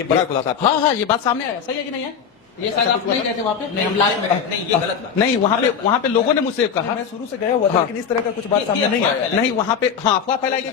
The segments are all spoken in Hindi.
ये बड़ा खुलासा। हाँ हाँ, ये बात सामने आया, सही है कि नहीं है? ये शायद आप नहीं गए थे वहाँ पे? नहीं, हम लाइव में नहीं, ये गलत बात नहीं। वहाँ पे लोगों ने मुझसे कहा, मैं शुरू से गया हुआ था, लेकिन इस तरह का कुछ बात सामने नहीं आया। नहीं, वहाँ पे हाँ अफवाह फैलाई गई।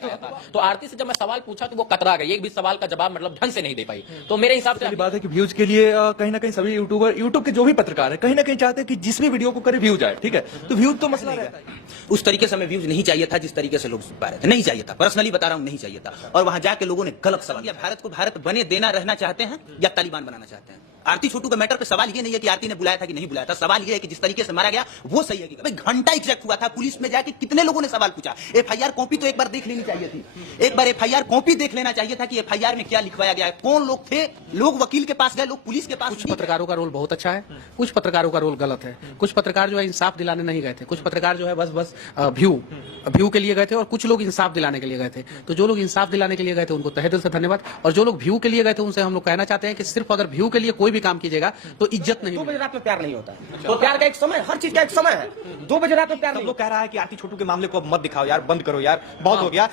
तो आरती से जब मैं सवाल पूछा तो वो कतरा गई, एक भी सवाल का जवाब मतलब ढंग से नहीं दे पाई। तो मेरे हिसाब से बात है कि व्यूज के लिए कहीं ना कहीं सभी यूट्यूब के जो भी पत्रकार है कहीं ना कहीं चाहते हैं कि जिस भी वीडियो को करे व्यूज आए, ठीक है? तो व्यूज तो मसला रहता है। उस तरीके से हमें व्यूज नहीं चाहिए था जिस तरीके से लोग पा रहे थे, नहीं चाहिए था, पर्सनली बता रहा हूं, नहीं चाहिए था। और वहां जाके लोगों ने गलत सवाल किया। भारत को भारत बने देना रहना चाहते हैं या तालिबान बनाना चाहते हैं? आरती छोटू के मैटर पे सवाल ये नहीं है कि आरती ने बुलाया था कि नहीं बुलाया था, सवाल ये है कि जिस तरीके से मारा गया वो सही है कि भाई घंटा एग्जैक्ट हुआ था, पुलिस में जाके कितने लोगों ने सवाल पूछा। एफआईआर कॉपी तो एक बार देख लेनी चाहिए थी, एक बार एफआईआर कॉपी देख लेना चाहिए था कि एफआईआर में क्या लिखवाया गया है, कौन लोग थे। लोग वकील के पास गए, लोग पुलिस के पास। कुछ पत्रकारों का रोल बहुत अच्छा है, कुछ पत्रकारों का रोल गलत है। कुछ पत्रकार जो है इंसाफ दिलाने नहीं गए थे, कुछ पत्रकार जो है बस व्यू के लिए गए थे, और कुछ लोग इंसाफ दिलाने के लिए गए थे। तो जो लोग इंसाफ दिलाने के लिए गए थे उनको तहे दिल से धन्यवाद, और जो लोग व्यू के लिए गए थे उनसे हम लोग कहना चाहते हैं कि सिर्फ अगर व्यू के लिए कोई भी काम कीजिएगा तो इज्जत नहीं। 2 बजे रात में प्यार नहीं होता है, तो प्यार का एक समय, हर चीज का एक समय है। 2 बजे रात में प्यार सब नहीं। लोग कह रहा है कि आरती छोटू के मामले को अब मत दिखाओ यार, बंद करो यार, बहुत हो गया।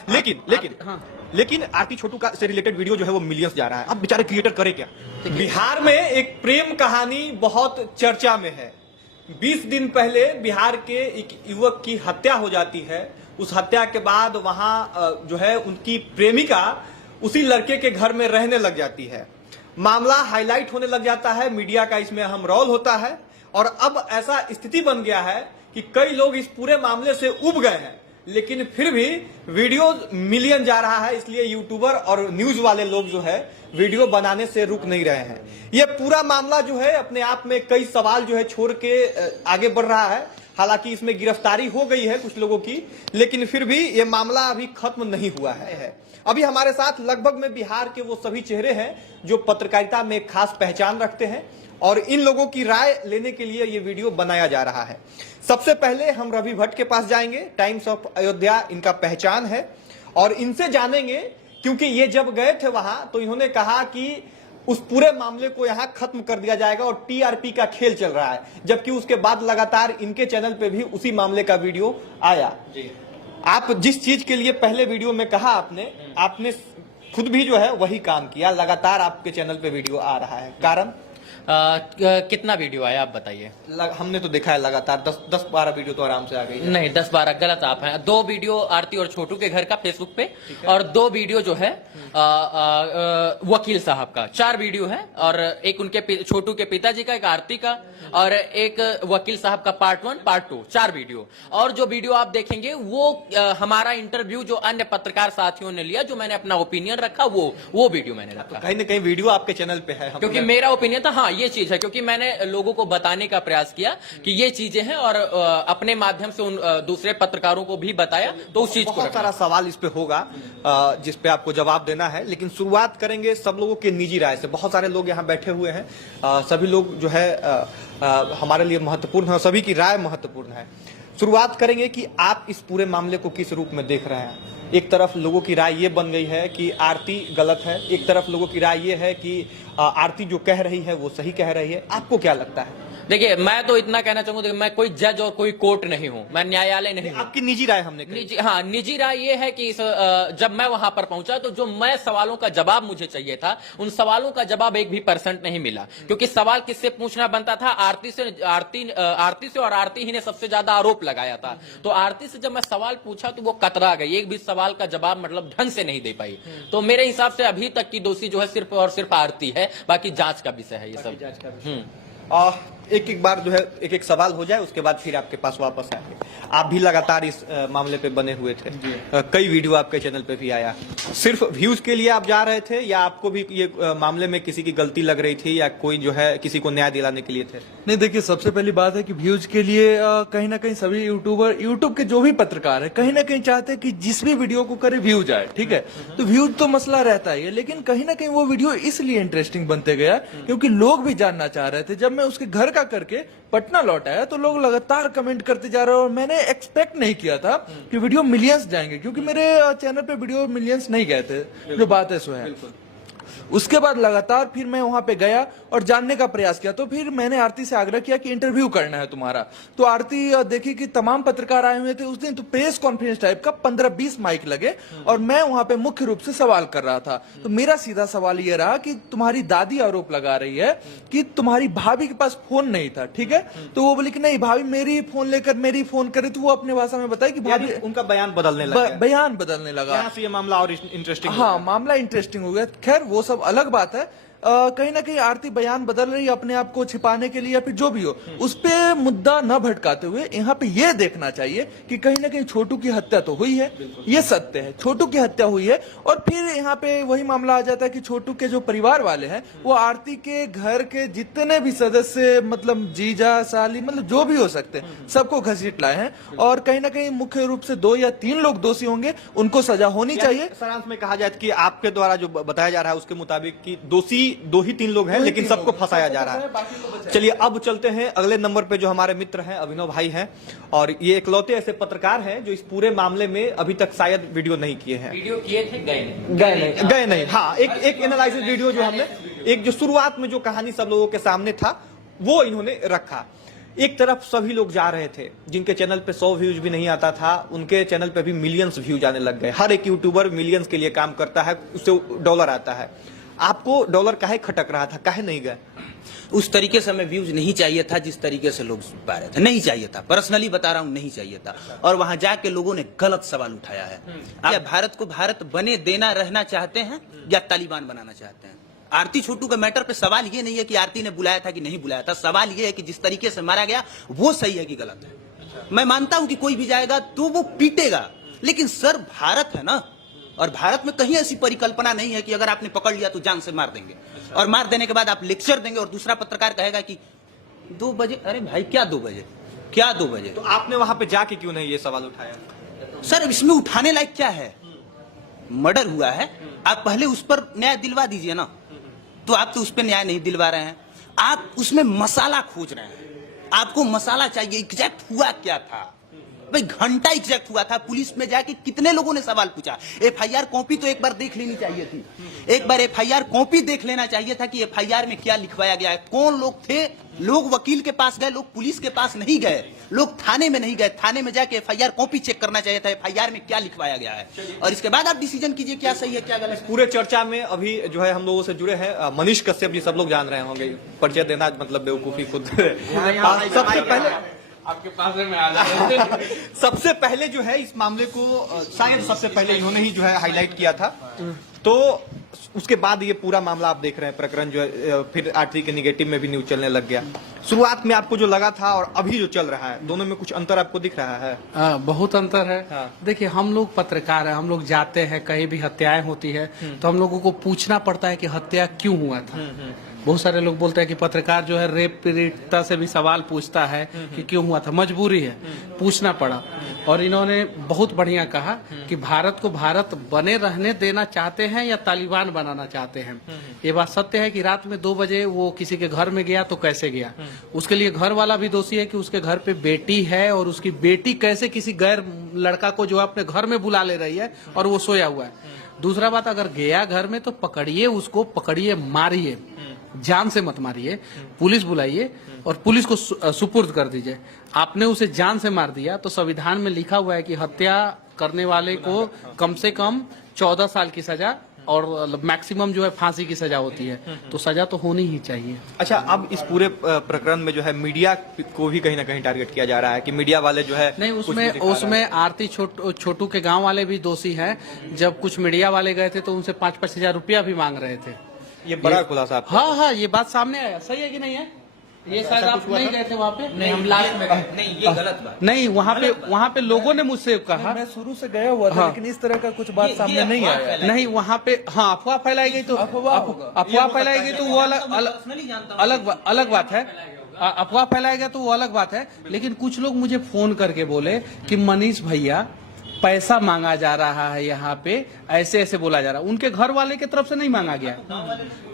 लेकिन आरती छोटू का से रिलेटेड वीडियो जो है वो मिलियंस जा रहा है। अब बेचारे क्रिएटर करे क्या? बिहार में एक प्रेम कहानी बहुत चर्चा में है। 20 दिन पहले बिहार के एक युवक की हत्या हो जाती है। उस हत्या के बाद वहां जो है उनकी प्रेमिका उसी लड़के के घर में रहने लग जाती है। मामला हाईलाइट होने लग जाता है, मीडिया का इसमें अहम रोल होता है, और अब ऐसा स्थिति बन गया है कि कई लोग इस पूरे मामले से उब गए हैं, लेकिन फिर भी वीडियो मिलियन जा रहा है। इसलिए यूट्यूबर और न्यूज वाले लोग जो है वीडियो बनाने से रुक नहीं रहे हैं। यह पूरा मामला जो है अपने आप में कई सवाल जो है छोड़ के आगे बढ़ रहा है। हालांकि इसमें गिरफ्तारी हो गई है कुछ लोगों की, लेकिन फिर भी ये मामला अभी खत्म नहीं हुआ है। अभी हमारे साथ लगभग में बिहार के वो सभी चेहरे हैं जो पत्रकारिता में एक खास पहचान रखते हैं, और इन लोगों की राय लेने के लिए ये वीडियो बनाया जा रहा है। सबसे पहले हम रवि भट्ट के पास जाएंगे, टाइम्स ऑफ अयोध्या इनका पहचान है, और इनसे जानेंगे, क्योंकि ये जब गए थे वहां तो इन्होंने कहा कि उस पूरे मामले को यहां खत्म कर दिया जाएगा और टीआरपी का खेल चल रहा है, जबकि उसके बाद लगातार इनके चैनल पे भी उसी मामले का वीडियो आया। आप जिस चीज के लिए पहले वीडियो में कहा आपने खुद भी जो है वही काम किया, लगातार आपके चैनल पे वीडियो आ रहा है, कारण कितना वीडियो आया आप बताइए? हमने तो देखा है लगातार 10-12 वीडियो तो आराम से आ गई है। नहीं, 10-12 गलत आप हैं। 2 वीडियो आरती और छोटू के घर का फेसबुक पे, और 2 वीडियो जो है वकील साहब का। 4 वीडियो है, और एक उनके छोटू के पिताजी का, एक आरती का, और एक वकील साहब का पार्ट 1 पार्ट 2, 4 वीडियो। और जो वीडियो आप देखेंगे वो हमारा इंटरव्यू जो अन्य पत्रकार साथियों ने लिया, जो मैंने अपना ओपिनियन रखा, वो वीडियो मैंने रखा। कहीं ना कहीं वीडियो आपके चैनल पे है, क्योंकि मेरा ओपिनियन था, हाँ ये चीज है, क्योंकि मैंने लोगों को बताने का प्रयास किया कि ये चीजें हैं, और अपने माध्यम से उन दूसरे पत्रकारों को भी बताया, तो उस चीज को बहुत सारा सवाल इस पे होगा जिस पे आपको जवाब देना है। लेकिन शुरुआत करेंगे सब लोगों के निजी राय से। बहुत सारे लोग यहाँ बैठे हुए हैं, सभी लोग जो है हमारे लिए महत्वपूर्ण है, सभी की राय महत्वपूर्ण है। शुरुआत करेंगे कि आप इस पूरे मामले को किस रूप में देख रहे हैं। एक तरफ लोगों की राय ये बन गई है कि आरती गलत है, एक तरफ लोगों की राय ये है कि आरती जो कह रही है वो सही कह रही है। आपको क्या लगता है? देखिए, मैं तो इतना कहना चाहूंगा कि मैं कोई जज और कोई कोर्ट नहीं हूं, मैं न्यायालय नहीं हूं। आपकी निजी राय हमने कही। निजी राय ये है कि जब मैं वहां पर पहुंचा तो जो मैं सवालों का जवाब मुझे चाहिए था, उन सवालों का जवाब 1 भी % नहीं मिला। क्योंकि सवाल किससे पूछना बनता था? आरती से, और आरती ही ने सबसे ज्यादा आरोप लगाया था। तो आरती से जब मैं सवाल पूछा तो वो कतरा गई, 1 भी सवाल का जवाब मतलब ढंग से नहीं दे पाई। तो मेरे हिसाब से अभी तक की दोषी जो है सिर्फ और सिर्फ आरती है, बाकी जांच का विषय है ये सब। एक बार जो है एक सवाल हो जाए, उसके बाद फिर आपके पास वापस आएंगे। आप भी लगातार इस मामले पे बने हुए थे, कई वीडियो आपके चैनल पे भी आया। सिर्फ व्यूज के लिए आप जा रहे थे, या आपको भी ये मामले में किसी की गलती लग रही थी, या कोई जो है किसी को न्याय दिलाने के लिए थे? नहीं, देखिए, सबसे पहली बात है कि व्यूज के लिए कहीं ना कहीं सभी यूट्यूब के जो भी पत्रकार है कहीं ना कहीं चाहते हैं कि जिस भी वीडियो को करे व्यूज आए, ठीक है? तो व्यूज तो मसला रहता है, लेकिन कहीं ना कहीं वो वीडियो इसलिए इंटरेस्टिंग बनते गया क्योंकि लोग भी जानना चाह रहे थे। जब मैं उसके घर का करके पटना लौट आया तो लोग लगातार कमेंट करते जा रहे हैं, और मैंने एक्सपेक्ट नहीं किया था कि वीडियो मिलियंस जाएंगे, क्योंकि मेरे चैनल पे वीडियो मिलियंस नहीं गए थे। जो बात है सो है। उसके बाद लगातार फिर मैं वहां पे गया और जानने का प्रयास किया। तो फिर मैंने आरती से आग्रह किया कि इंटरव्यू करना है तुम्हारा। तो आरती देखी कि तमाम पत्रकार आए हुए थे उस दिन, तो प्रेस कॉन्फ्रेंस टाइप का 15-20 माइक लगे और मैं वहां पे मुख्य रूप से सवाल कर रहा था। तो मेरा सीधा सवाल ये रहा कि तुम्हारी दादी आरोप लगा रही है कि तुम्हारी भाभी के पास फोन नहीं था, ठीक है। तो वो बोली कि नहीं, भाभी मेरी फोन लेकर मेरी फोन करे। तो वो अपने भाषा में बताया कि भाभी, उनका बयान बदलने लगा। बयान बदलने लगा। यहाँ से ये मामला और इंटरेस्टिंग। हाँ, मामला इंटरेस्टिंग हो गया। खैर वो सब अलग बात है। कहीं ना कहीं आरती बयान बदल रही है अपने आप को छिपाने के लिए या फिर जो भी हो, उस पे मुद्दा न भटकाते हुए यहाँ पे ये देखना चाहिए कि कहीं ना कहीं छोटू की हत्या तो हुई है, ये सत्य है, छोटू की हत्या हुई है। और फिर यहाँ पे वही मामला आ जाता है कि छोटू के जो परिवार वाले हैं वो आरती के घर के जितने भी सदस्य, मतलब जीजा साली, मतलब जो भी हो सकते हैं, सबको घसीट लाए हैं। और कहीं ना कहीं मुख्य रूप से 2 या 3 लोग दोषी होंगे, उनको सजा होनी चाहिए। सारांश में कहा जाए कि आपके द्वारा जो बताया जा रहा है उसके मुताबिक कि दोषी 2 ही 3 लोग हैं, लेकिन सबको फंसाया जा रहा है। चलिए अब चलते हैं अगले नंबर पे, जो हमारे मित्र हैं अभिनव भाई हैं, और ये इकलौते ऐसे पत्रकार हैं जो इस पूरे मामले में अभी तक शायद वीडियो नहीं किए हैं। वीडियो किए थे, गए नहीं। हाँ, एक एनालिसिस वीडियो जो हमने, एक जो शुरुआत में जो कहानी सब लोगों के सामने था वो इन्होंने रखा। एक तरफ सभी लोग जा रहे थे जिनके चैनल पे 100 व्यूज भी नहीं आता था, उनके चैनल पे भी मिलियंस व्यूज आने लग गए। हर एक यूट्यूबर मिलियंस के लिए काम करता है, उससे डॉलर आता है। आपको डॉलर काहे खटक रहा था, काहे नहीं गए? उस तरीके से हमें व्यूज नहीं चाहिए था जिस तरीके से लोग पा रहे थे, नहीं चाहिए था। पर्सनली बता रहा हूं, नहीं चाहिए था। और वहां जाके लोगों ने गलत सवाल उठाया है। क्या भारत को भारत बने देना रहना चाहते हैं या तालिबान बनाना चाहते हैं? आरती छोटू के मैटर पे सवाल ये नहीं है कि आरती ने बुलाया था कि नहीं बुलाया था। सवाल ये है कि जिस तरीके से मारा गया वो सही है कि गलत है। मैं मानता हूं कि कोई भी जाएगा तो वो पीटेगा, लेकिन सर भारत है ना, और भारत में कहीं ऐसी परिकल्पना नहीं है कि अगर आपने पकड़ लिया तो जान से मार देंगे, और मार देने के बाद आप लेक्चर देंगे और दूसरा पत्रकार कहेगा कि 2 बजे। अरे भाई क्या 2 बजे, क्या 2 बजे? तो आपने वहां पे जाके क्यों नहीं ये सवाल उठाया? सर इसमें उठाने लायक क्या है? मर्डर हुआ है, आप पहले उस पर न्याय दिलवा दीजिए ना। तो आप तो उस पर न्याय नहीं दिलवा रहे हैं, आप उसमें मसाला खोज रहे हैं। आपको मसाला चाहिए, एग्जैक्ट हुआ क्या था भाई? घंटा एग्जैक्ट हुआ था। पुलिस में जाके कितने लोगों ने सवाल पूछा? एफआईआर कॉपी तो एक बार देख लेनी चाहिए थी। एक बार एफआईआर कॉपी देख लेना चाहिए था कि एफआईआर में क्या लिखवाया गया है, कौन लोग थे। लोग वकील के पास गए, लोग पुलिस के पास नहीं गए, लोग थाने में नहीं गए। थाने में जाके एफआईआर कॉपी चेक करना चाहिए था, एफआईआर में क्या लिखवाया गया है, और इसके बाद आप डिसीजन कीजिए क्या सही है क्या गलत। पूरे चर्चा में अभी जो है हम लोगों से जुड़े हैं मनीष कश्यप जी, सब लोग जान रहे होंगे, परिचय देना मतलब बेवकूफी खुद। सबसे पहले आपके पास में आ जाए। सबसे पहले जो है इस मामले को शायद सबसे पहले इन्होंने ही जो है हाईलाइट किया था। तो उसके बाद ये पूरा मामला आप देख रहे हैं, प्रकरण जो है फिर आरती के निगेटिव में भी न्यूज चलने लग गया। शुरुआत में आपको जो लगा था और अभी जो चल रहा है, दोनों में कुछ अंतर आपको दिख रहा है? बहुत अंतर है। हाँ। देखिए हम लोग पत्रकार हैं, हम लोग जाते हैं, कहीं भी हत्याएं होती है तो हम लोगों को पूछना पड़ता है कि हत्या क्यों हुआ था। बहुत सारे लोग बोलते हैं कि पत्रकार जो है रेप पीड़िता से भी सवाल पूछता है कि क्यों हुआ था, मजबूरी है, पूछना पड़ा। और इन्होंने बहुत बढ़िया कहा कि भारत को भारत बने रहने देना चाहते हैं या तालिबान बनाना चाहते हैं। ये बात सत्य है कि रात में 2 बजे वो किसी के घर में गया तो कैसे गया, उसके लिए घर वाला भी दोषी है कि उसके घर पे बेटी है और उसकी बेटी कैसे किसी गैर लड़का को जो अपने घर में बुला ले रही है और वो सोया हुआ है। दूसरा बात, अगर गया घर में तो पकड़िए उसको, पकड़िए मारिए, जान से मत मारिए, पुलिस बुलाइए और पुलिस को सुपुर्द कर दीजिए। आपने उसे जान से मार दिया तो संविधान में लिखा हुआ है कि हत्या करने वाले को कम से कम 14 साल की सजा और मैक्सिमम जो है फांसी की सजा होती है, तो सजा तो होनी ही चाहिए। अच्छा, अब इस पूरे प्रकरण में जो है मीडिया को भी कहीं ना कहीं टारगेट किया जा रहा है कि मीडिया वाले जो है नहीं, उसमें आरती छोटू के गांव वाले भी दोषी हैं। जब कुछ मीडिया वाले गए थे तो उनसे 5-5 हजार रुपया भी मांग रहे थे। ये बड़ा खुलासा। हाँ, ये बात सामने आया। सही है कि नहीं है? ये शायद आप नहीं गए थे वहाँ पे? नहीं, हम लास्ट में गए। नहीं, ये गलत बात। नहीं, वहाँ पे लोगों ने मुझसे कहा। मैं शुरू से गया हुआ था, हाँ। लेकिन इस तरह का कुछ बात सामने नहीं आया। नहीं, वहाँ पे हाँ अफवाह फैलाई गई तो अफवाह फैलाई गई तो वो अलग बात है। अफवाह फैलाएगा तो वो अलग बात है। लेकिन कुछ लोग मुझे फोन करके बोले कि मनीष भैया पैसा मांगा जा रहा है, यहाँ पे ऐसे ऐसे बोला जा रहा है। उनके घर वाले की तरफ से नहीं मांगा गया,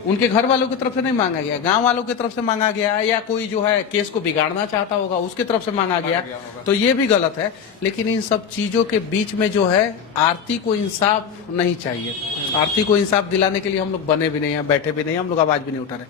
उनके घर वालों की तरफ से नहीं मांगा गया, गांव वालों की तरफ से मांगा गया, या कोई जो है केस को बिगाड़ना चाहता होगा उसकी तरफ से मांगा गया, तो ये भी गलत है। लेकिन इन सब चीजों के बीच में जो है आरती को इंसाफ नहीं चाहिए। आरती को इंसाफ दिलाने के लिए हम लोग बने भी नहीं हैं, बैठे भी नहीं हैं, हम लोग आवाज भी नहीं उठा रहे।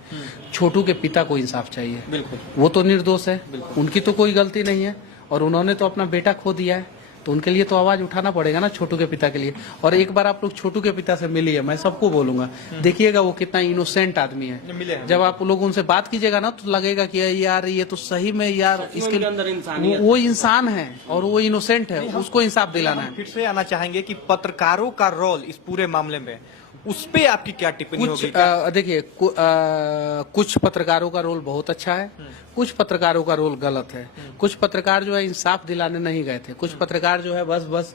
छोटू के पिता को इंसाफ चाहिए। बिल्कुल। वो तो निर्दोष है, उनकी तो कोई गलती नहीं है और उन्होंने तो अपना बेटा खो दिया है, तो उनके लिए तो आवाज उठाना पड़ेगा ना, छोटू के पिता के लिए। और एक बार आप लोग छोटू के पिता से मिलिए, मैं सबको बोलूंगा, देखिएगा वो कितना इनोसेंट आदमी मिले है। हैं। जब आप लोग उनसे बात कीजिएगा ना तो लगेगा कि यार ये तो सही में यार इसके अंदर वो इंसान है और वो इनोसेंट है, उसको इंसाफ दिलाना है। फिर से आना चाहेंगे कि पत्रकारों का रोल इस पूरे मामले में, उस पे आपकी क्या टिप्पणी कुछ होगी? देखिए कुछ पत्रकारों का रोल बहुत अच्छा है, कुछ पत्रकारों का रोल गलत है। कुछ पत्रकार जो है इंसाफ दिलाने नहीं गए थे, कुछ पत्रकार जो है बस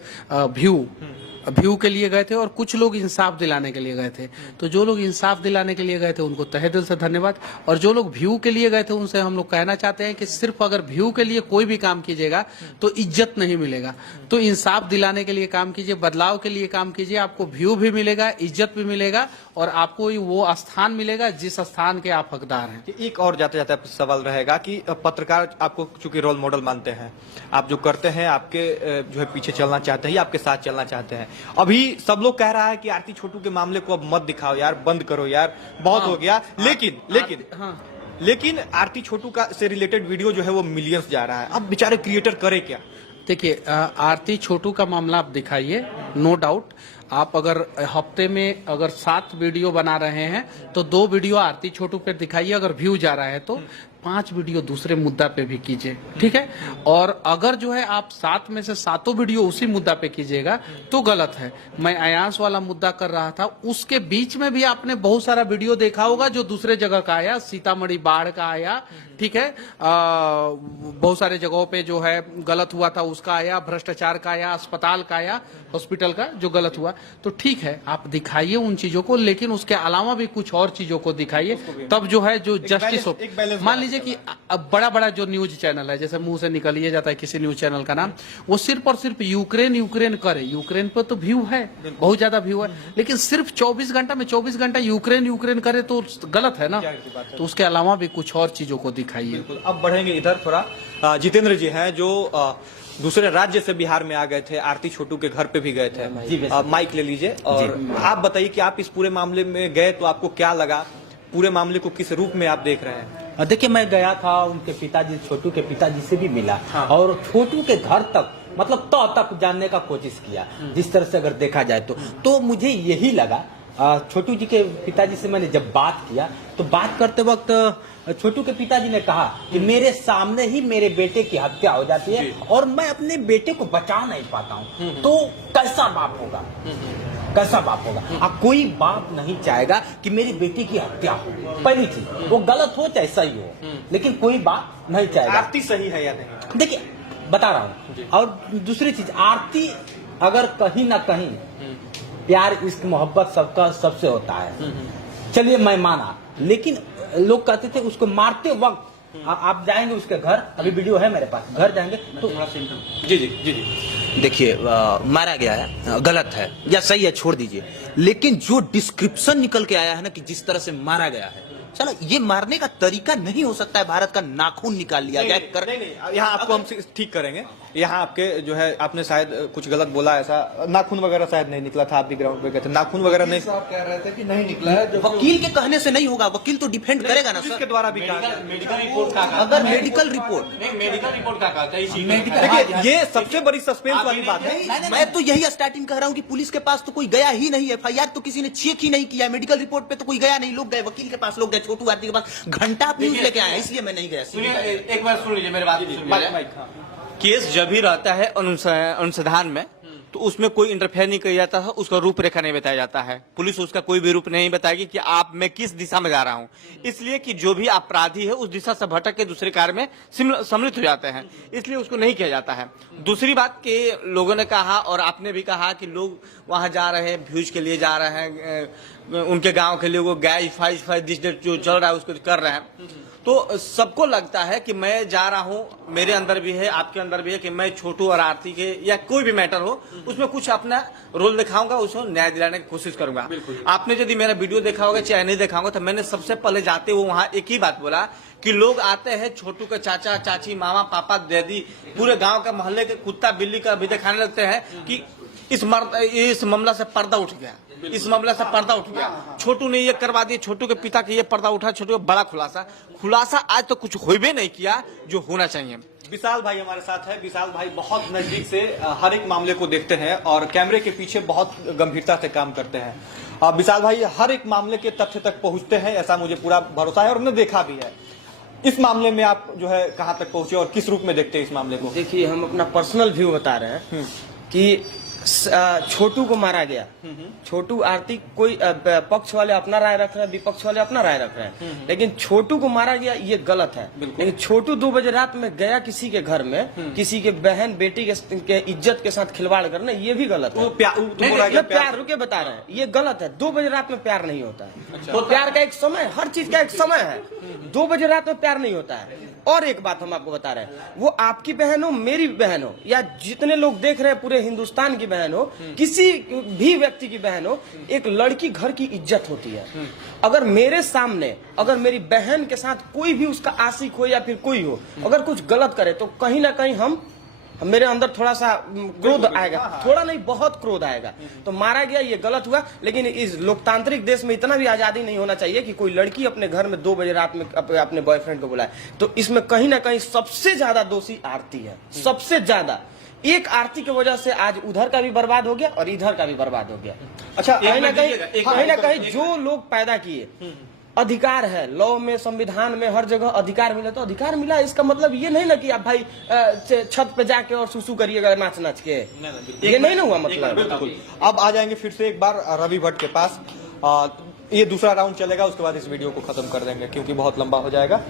व्यू के लिए गए थे और कुछ लोग इंसाफ दिलाने के लिए गए थे। तो जो लोग इंसाफ दिलाने के लिए गए थे उनको तहे दिल से धन्यवाद, और जो लोग व्यू के लिए गए थे उनसे हम लोग कहना चाहते हैं कि सिर्फ अगर व्यू के लिए कोई भी काम कीजिएगा तो इज्जत नहीं मिलेगा। तो इंसाफ दिलाने के लिए काम कीजिए, बदलाव के लिए काम कीजिए, आपको व्यू भी मिलेगा, इज्जत भी मिलेगा और आपको वो स्थान मिलेगा जिस स्थान के आप हकदार हैं। कि एक और जाते जाते सवाल रहेगा कि पत्रकार आपको चूंकि रोल मॉडल मानते हैं, आप जो करते हैं आपके जो है पीछे चलना चाहते हैं या आपके साथ चलना चाहते हैं। अभी सब लोग कह रहा है कि आरती छोटू के मामले को अब मत दिखाओ यार, बंद करो यार, बहुत हो गया। लेकिन आरती छोटू का से रिलेटेड वीडियो जो है वो मिलियंस जा रहा है। अब बेचारे क्रिएटर करे क्या? देखिए आरती छोटू का मामला आप दिखाइए, नो डाउट। आप अगर हफ्ते में अगर 7 वीडियो बना रहे हैं तो 2 वीडियो आरती छोटू पे दिखाइए, अगर व्यू जा रहा है तो 5 वीडियो दूसरे मुद्दा पे भी कीजिए, ठीक है। और अगर जो है आप 7 में से 7 वीडियो उसी मुद्दा पे कीजिएगा तो गलत है। मैं अयांश वाला मुद्दा कर रहा था, उसके बीच में भी आपने बहुत सारा वीडियो देखा होगा जो दूसरे जगह का आया, सीतामढ़ी बाढ़ का आया, ठीक है, बहुत सारे जगहों पे जो है गलत हुआ था उसका आया, भ्रष्टाचार का आया, अस्पताल का आया, हॉस्पिटल का जो गलत हुआ। तो ठीक है आप दिखाइए उन चीजों को, लेकिन उसके अलावा भी कुछ और चीजों को दिखाइए, तब जो है जो जस्टिस हो। मान लीजिए कि अब बड़ा जो न्यूज चैनल है, जैसे मुंह से निकल ही जाता है किसी न्यूज चैनल का नाम, वो सिर्फ और सिर्फ यूक्रेन करे। यूक्रेन पर तो व्यू है, बहुत ज्यादा व्यू है, लेकिन सिर्फ 24 घंटा में 24 घंटा यूक्रेन करे तो गलत है ना। तो उसके अलावा भी कुछ और चीजों को दिखाइए। बिल्कुल। अब बढ़ेंगे इधर थोड़ा। जितेंद्र जी हैं जो दूसरे राज्य से बिहार में आ गए थे, आरती छोटू के घर पे भी गए थे। माइक ले लीजिए और आप बताइए कि आप इस पूरे मामले में गए तो आपको क्या लगा, पूरे मामले को किस रूप में आप देख रहे हैं? देखिए मैं गया था, उनके पिताजी, छोटू के पिताजी से भी मिला। हाँ। और छोटू के घर तक मतलब तक जानने का कोशिश किया। जिस तरह से अगर देखा जाए तो मुझे यही लगा, छोटू जी के पिताजी से मैंने जब बात किया तो बात करते वक्त छोटू के पिताजी ने कहा कि मेरे सामने ही मेरे बेटे की हत्या हो जाती है और मैं अपने बेटे को बचा नहीं पाता हूँ, तो कैसा बाप होगा, कैसा बाप होगा। कोई बाप नहीं चाहेगा कि मेरे बेटे की हत्या हो। पहली चीज वो गलत हो चाहे सही हो, लेकिन कोई बाप नहीं चाहेगा। आरती सही है या नहीं? देखिए बता रहा हूँ। और दूसरी चीज, आरती अगर कहीं ना कहीं प्यार इश्क मोहब्बत सबका सबसे होता है, चलिए मैं माना, लेकिन लोग कहते थे उसको मारते वक्त आप जाएंगे उसके घर, अभी वीडियो है मेरे पास, घर जाएंगे तो जी देखिए मारा गया है, गलत है या सही है छोड़ दीजिए, लेकिन जो डिस्क्रिप्शन निकल के आया है ना कि जिस तरह से मारा गया है, चलो ये मारने का तरीका नहीं हो सकता है भारत का नाखून निकाल लिया गया। नहीं, यहाँ आपको हम ठीक करेंगे। यहाँ आपके जो है आपने शायद कुछ गलत बोला, ऐसा नाखून वगैरह शायद नहीं निकला था, आप भी ग्राउंड पे गए थे, नाखून वगैरह नहीं कह रहे थे कि नहीं निकला है। वकील के कहने से नहीं होगा, वकील तो डिफेंड करेगा ना सर। के द्वारा भी मेडिकल रिपोर्ट का अगर मेडिकल रिपोर्ट का देखिए ये सबसे बड़ी सस्पेंस वाली बात है। मैं तो यही स्टार्टिंग कह रहा हूँ कि पुलिस के पास तो कोई गया ही नहीं, FIR तो किसी ने चेक ही नहीं किया, मेडिकल रिपोर्ट पे तो कोई गया नहीं, लोग गए वकील के पास, लोग गए छोटू आरती के पास, घंटा न्यूज लेके आया, इसलिए मैं नहीं गया। एक बार सुन लीजिए मेरी बात। केस जब भी रहता है अनुसंधान में तो उसमें कोई इंटरफेयर नहीं किया जाता है, उसका रूपरेखा नहीं बताया जाता है, पुलिस उसका कोई भी रूप नहीं बताएगी कि आप मैं किस दिशा में जा रहा हूं, इसलिए कि जो भी अपराधी है उस दिशा से भटक के दूसरे कार्य में सम्मिलित हो जाते हैं, इसलिए उसको नहीं किया जाता है। दूसरी बात कि लोगों ने कहा और आपने भी कहा कि लोग वहां जा रहे हैं, व्यूज के लिए जा रहे हैं, उनके गाँव के लिए वो गैस फाइज जो चल रहा है उसको कर रहे हैं, तो सबको लगता है कि मैं जा रहा हूं, मेरे अंदर भी है, आपके अंदर भी है कि मैं छोटू और आरती के या कोई भी मैटर हो उसमें कुछ अपना रोल दिखाऊंगा, उसको न्याय दिलाने की कोशिश करूंगा। आपने यदि मेरा वीडियो देखा होगा चाहे नहीं देखा होगा, तो मैंने सबसे पहले जाते हुए वहां एक ही बात बोला कि लोग आते हैं, छोटू के चाचा चाची मामा पापा दादी पूरे गाँव का मोहल्ले के कुत्ता बिल्ली का भी दिखाने लगते हैं कि इस मामला से पर्दा उठ गया, इस मामला से पर्दा उठ गया। छोटू ने ये करवा दिया, छोटू के पिता के ये पर्दा उठा, छोटू का बड़ा खुलासा आज तो कुछ हो भी नहीं किया जो होना चाहिए। विशाल भाई हमारे साथ है। विशाल भाई बहुत नजदीक से हर एक मामले को देखते हैं और कैमरे के पीछे बहुत गंभीरता से काम करते हैं। विशाल भाई हर एक मामले के तथ्य तक पहुंचते हैं, ऐसा मुझे पूरा भरोसा है और हमने देखा भी है। इस मामले में आप जो है कहां तक पहुंचे और किस रूप में देखते हैं इस मामले को? देखिए, हम अपना पर्सनल व्यू बता रहे हैं कि छोटू को मारा गया। छोटू आरती कोई पक्ष वाले अपना राय रख रहे हैं, विपक्ष वाले अपना राय रख रहे हैं, लेकिन छोटू को मारा गया ये गलत है। लेकिन छोटू 2 बजे रात में गया किसी के घर में, किसी के बहन बेटी के इज्जत के साथ खिलवाड़ करना, ये भी गलत है। प्यार रुके बता रहे हैं, ये गलत है। 2 बजे रात में प्यार नहीं होता है। तो प्यार का एक समय, हर चीज का एक समय है। 2 बजे रात में प्यार नहीं होता है। और एक बात हम आपको बता रहे हैं, वो आपकी बहन हो, मेरी बहन हो, या जितने लोग देख रहे हैं पूरे हिंदुस्तान की बहन हो, किसी भी व्यक्ति की बहन हो, एक लड़की घर की इज्जत होती है। अगर मेरे सामने, अगर मेरी बहन के साथ कोई भी उसका आशिक हो या फिर कोई हो, अगर कुछ गलत करे तो कहीं ना कहीं मेरे अंदर थोड़ा सा क्रोध आएगा, थोड़ा नहीं बहुत क्रोध आएगा। तो मारा गया, ये गलत हुआ। लेकिन इस लोकतांत्रिक देश में इतना भी आजादी नहीं होना चाहिए कि कोई लड़की अपने घर में 2 बजे रात में अपने बॉयफ्रेंड को बुलाए। तो इसमें कहीं ना कहीं सबसे ज्यादा दोषी आरती है, सबसे ज्यादा। एक आरती की वजह से आज उधर का भी बर्बाद हो गया और इधर का भी बर्बाद हो गया। अच्छा, कहीं ना कहीं जो लोग पैदा किए, अधिकार है, लॉ में, संविधान में, हर जगह अधिकार मिला, तो अधिकार मिला। इसका मतलब ये नहीं ना कि आप भाई छत पे जाके और सुसु करिएगा नाच नाच के, ये नहीं ना हुआ मतलब। बिल्कुल। अब आ जाएंगे फिर से एक बार रवि भट्ट के पास। ये दूसरा राउंड चलेगा, उसके बाद इस वीडियो को खत्म कर देंगे क्योंकि बहुत लंबा हो जाएगा।